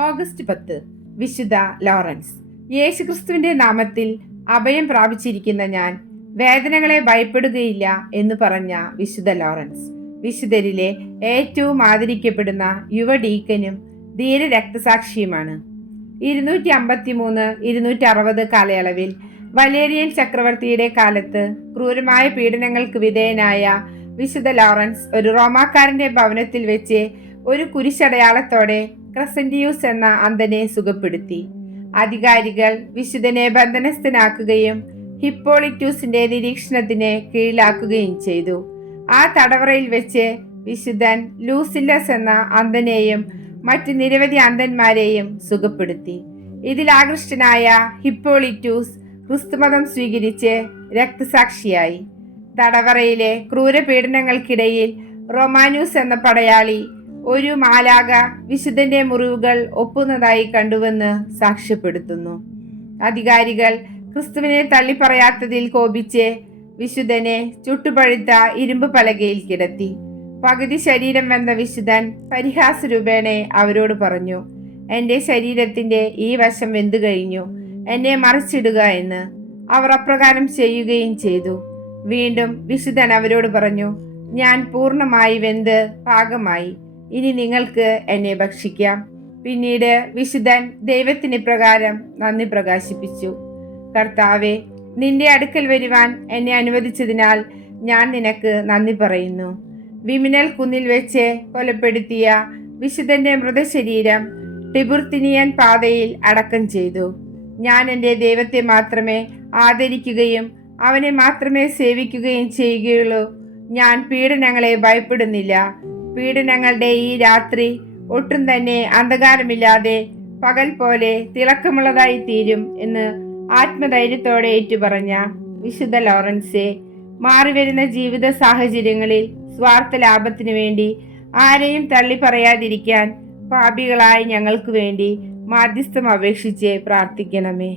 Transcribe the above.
August 10 വിശുദ്ധ Lawrence. യേശുക്രിസ്തുവിന്റെ നാമത്തിൽ അഭയം പ്രാപിച്ചിരിക്കുന്ന ഞാൻ വേദനകളെ ഭയപ്പെടുകയില്ല എന്ന് പറഞ്ഞ വിശുദ്ധ ലോറൻസ് വിശുദ്ധരിലെ ഏറ്റവും ആദരിക്കപ്പെടുന്ന യുവ ഡീക്കനും ധീര രക്തസാക്ഷിയുമാണ്. 253-260 കാലയളവിൽ വലേറിയൻ ചക്രവർത്തിയുടെ കാലത്ത് ക്രൂരമായ പീഡനങ്ങൾക്ക് വിധേയനായ വിശുദ്ധ ലോറൻസ് ഒരു റോമാക്കാരന്റെ ഭവനത്തിൽ വെച്ച് ഒരു കുരിശടയാളത്തോടെ ക്രസന്റിയൂസ് എന്ന അന്ധനെ സുഖപ്പെടുത്തി. അധികാരികൾ വിശുദ്ധനെ ബന്ധനസ്ഥനാക്കുകയും ഹിപ്പോളിറ്റൂസിന്റെ നിരീക്ഷണത്തിന് കീഴിലാക്കുകയും ചെയ്തു. ആ തടവറയിൽ വെച്ച് വിശുദ്ധൻ ലൂസില്ലസ് എന്ന അന്ധനെയും മറ്റ് നിരവധി അന്ധന്മാരെയും സുഖപ്പെടുത്തി. ഇതിൽ ആകൃഷ്ടനായ ഹിപ്പോളിറ്റൂസ് ക്രിസ്തുമതം സ്വീകരിച്ച് രക്തസാക്ഷിയായി. തടവറയിലെ ക്രൂരപീഡനങ്ങൾക്കിടയിൽ റൊമാനൂസ് എന്ന പടയാളി ഒരു മാലാക വിശുദ്ധന്റെ മുറിവുകൾ ഒപ്പുന്നതായി കണ്ടുവെന്ന് സാക്ഷ്യപ്പെടുത്തുന്നു. അധികാരികൾ ക്രിസ്തുവിനെ തള്ളിപ്പറയാത്തതിൽ കോപിച്ച് വിശുദ്ധനെ ചുട്ടുപഴുത്ത ഇരുമ്പ് പലകയിൽ കിടത്തി. പകുതി ശരീരം വെന്ത വിശുദ്ധൻ പരിഹാസരൂപേണെ അവരോട് പറഞ്ഞു, എന്റെ ശരീരത്തിന്റെ ഈ വശം വെന്തു കഴിഞ്ഞു, എന്നെ മറിച്ചിടുക എന്ന്. അവർ അപ്രകാരം ചെയ്യുകയും ചെയ്തു. വീണ്ടും വിശുദ്ധൻ അവരോട് പറഞ്ഞു, ഞാൻ പൂർണ്ണമായി വെന്ത് പാകമായി, ഇനി നിങ്ങൾക്ക് എന്നെ ഭക്ഷിക്കാം. പിന്നീട് വിശുദ്ധൻ ദൈവത്തിന് പ്രകാരം നന്ദി പ്രകാശിപ്പിച്ചു. കർത്താവെ, നിന്റെ അടുക്കൽ വരുവാൻ എന്നെ അനുവദിച്ചതിനാൽ ഞാൻ നിനക്ക് നന്ദി പറയുന്നു. വിമിനൽ കുന്നിൽ വെച്ച് കൊലപ്പെടുത്തിയ വിശുദ്ധന്റെ മൃതശരീരം ടിബുർത്തിനിയൻ പാതയിൽ അടക്കം ചെയ്തു. ഞാൻ എൻ്റെ ദൈവത്തെ മാത്രമേ ആദരിക്കുകയും അവനെ മാത്രമേ സേവിക്കുകയും ചെയ്യുകയുള്ളൂ. ഞാൻ പീഡനങ്ങളെ ഭയപ്പെടുന്നില്ല. പീഡനങ്ങളുടെ ഈ രാത്രി ഒട്ടും തന്നെ അന്ധകാരമില്ലാതെ പകൽ പോലെ തിളക്കമുള്ളതായി തീരും എന്ന് ആത്മധൈര്യത്തോടെ ഏറ്റുപറഞ്ഞ വിശുദ്ധ ലോറൻസെ, മാറിവരുന്ന ജീവിത സാഹചര്യങ്ങളിൽ സ്വാർത്ഥ ലാഭത്തിനു വേണ്ടി ആരെയും തള്ളി പറയാതിരിക്കാൻ പാപികളായി ഞങ്ങൾക്ക് വേണ്ടി മാധ്യസ്ഥം അപേക്ഷിച്ച് പ്രാർത്ഥിക്കണമേ.